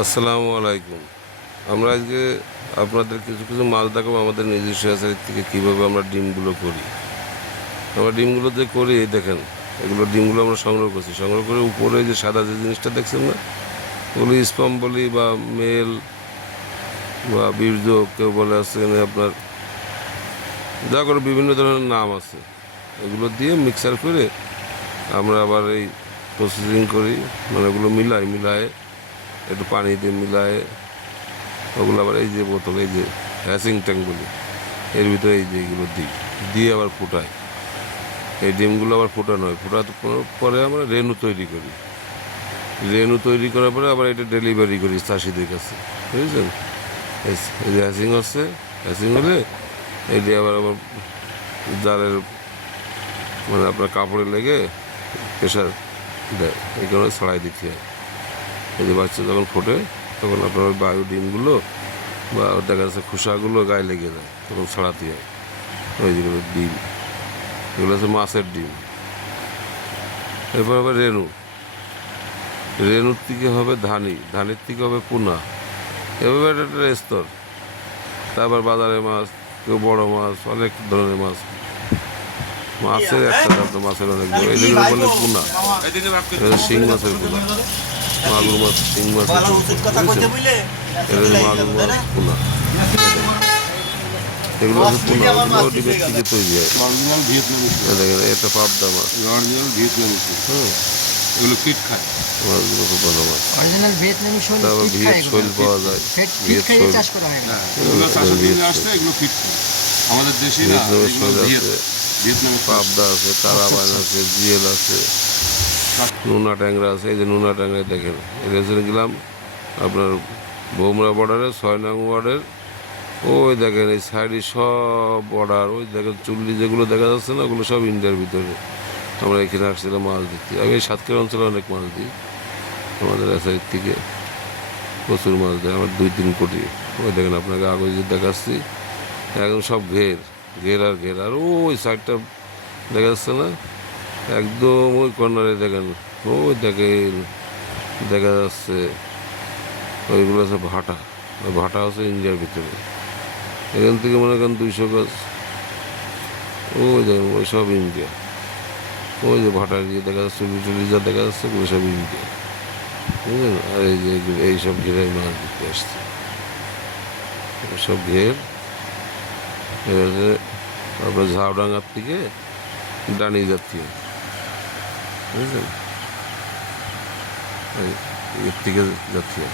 আসসালামু আলাইকুম। আমরা আজকে আপনাদের কিছু কিছু মাছ দেখাবো আমাদের নিজস্ব হ্যাচারির থেকে কীভাবে আমরা ডিমগুলো করি। আমরা ডিমগুলো যে করি এই দেখেন, এগুলো ডিমগুলো আমরা সংগ্রহ করছি। সংগ্রহ করে উপরে যে সাদা যে জিনিসটা দেখছেন না, ওগুলো স্পাম বলি বা মেল বা বীর্য, কেউ বলে আছে এখানে আপনার যা করে বিভিন্ন ধরনের নাম আছে। এগুলো দিয়ে মিক্সার করে আমরা আবার এই প্রসেসিং করি, মানে ওগুলো মিলায় একটু পানি দিয়ে মিলায় ওগুলো আবার এই যে বোতল, এই যে হ্যাচিং ট্যাঙ্ক বলি, এর ভিতরে এই যে এইগুলো দিয়ে আবার ফুটাই। এই ডিমগুলো আবার ফোটানো হয়। ফোটাতে পরে আমরা রেনু তৈরি করি। রেনু তৈরি করার পরে আবার এটা ডেলিভারি করি চাষিদের কাছে, বুঝেছেন। এই যে হ্যাচিং হচ্ছে, হ্যাচিং হলে এটি আবার আবার জালের, মানে আপনার কাপড়ে লেগে প্রেশার দেয়, এই কারণে ছড়াই দিতে হয়। এই যে বাচ্চা যখন ফোটে তখন আপনার ওই বায়ু ডিমগুলো বা দেখা যাচ্ছে খোসাগুলো গায়ে লেগে যায়, তখন ছড়াতে হয়। ওই যেগুলো ডিম, এগুলো হচ্ছে মাছের ডিম। এরপর হবে রেনুর থেকে হবে ধানের থেকে হবে পোনা, এভাবে একটা স্তর। তারপর বাজারে মাছ, কেউ বড় মাছ, অনেক ধরনের মাছ, মাছের একটা শব্দ, মাছের অনেক এই যেগুলো বলে পোনা, শিং মাছের পোনা, মাগুর মাছ, শিং মাছের পোনা, এটা মাগুর মাছ পোনা, এগুলো হচ্ছে পোনা, ওগুলো ডিমের থেকে তৈরি হয়। দেখেন এটা পাবদা মাছ, হ্যাঁ, এগুলো ফিট খায়। মাছগুলো খুব ভালো মাছ। অরিজিনাল ভিয়েতনামি শৈল তারপর ফিট ভিয়েত খায় শৈল পাওয়া যায়, ফিট ভিয়েত খাইয়ে শৈল, চাষ করা হয় না। এগুলো চাষের জন্য আসছে, এগুলো ফিট খায়। আমাদের দেশি না, ভিয়েতনামের এগুলো শৈল আছে, ভিয়েতনামের পাবদা আছে, তারাবাইন আছে, জিএল আছে, নোনা ট্যাংরা আছে। এই যে নোনা ট্যাংরা দেখেন, এটা হচ্ছে গেলাম আপনার বোমরা বর্ডারে 6 নং ওয়ার্ডের। ওই দেখেন এই সাইডে সব বর্ডার, ওই দেখেন চুল্লি যেগুলো দেখা যাচ্ছে না, ওগুলো সব ইন্ডিয়ার ভিতরে। আমরা এখানে আসছিলাম মাছ দিতে। আমি এই সাতক্ষীরা অঞ্চলে অনেক মাছ দিই, আমাদের সাইড থেকে প্রচুর মাছ দেয় আমার 2-3 কোটি। ওই দেখেন আপনাকে আগে যে দেখাচ্ছি, একদম সব ঘের আর ওই সাইডটা দেখা যাচ্ছে না, একদম ওই কর্নারে দেখেন, ওই দেখেন দেখা যাচ্ছে ওইগুলো আছে ভাটা। ওই ভাটা আছে ইন্ডিয়ার ভিতরে, এখান থেকে মনে করেন 200 গাছ, ওই দেখেন ওই সব ইন্ডিয়া। ওই যে ভাটার দিয়ে দেখা যাচ্ছে, চুলি যা দেখা যাচ্ছে ওগুলো সব ইন্ডিয়া, বুঝলেন। আর এই যে এইসব ঘেরে মাছ দিতে আসছে, সব ঘের। এবারে আপনার ঝাউডাঙ্গার থেকে ডানি জাতীয়, বুঝলেন, এর থেকে জাতীয়।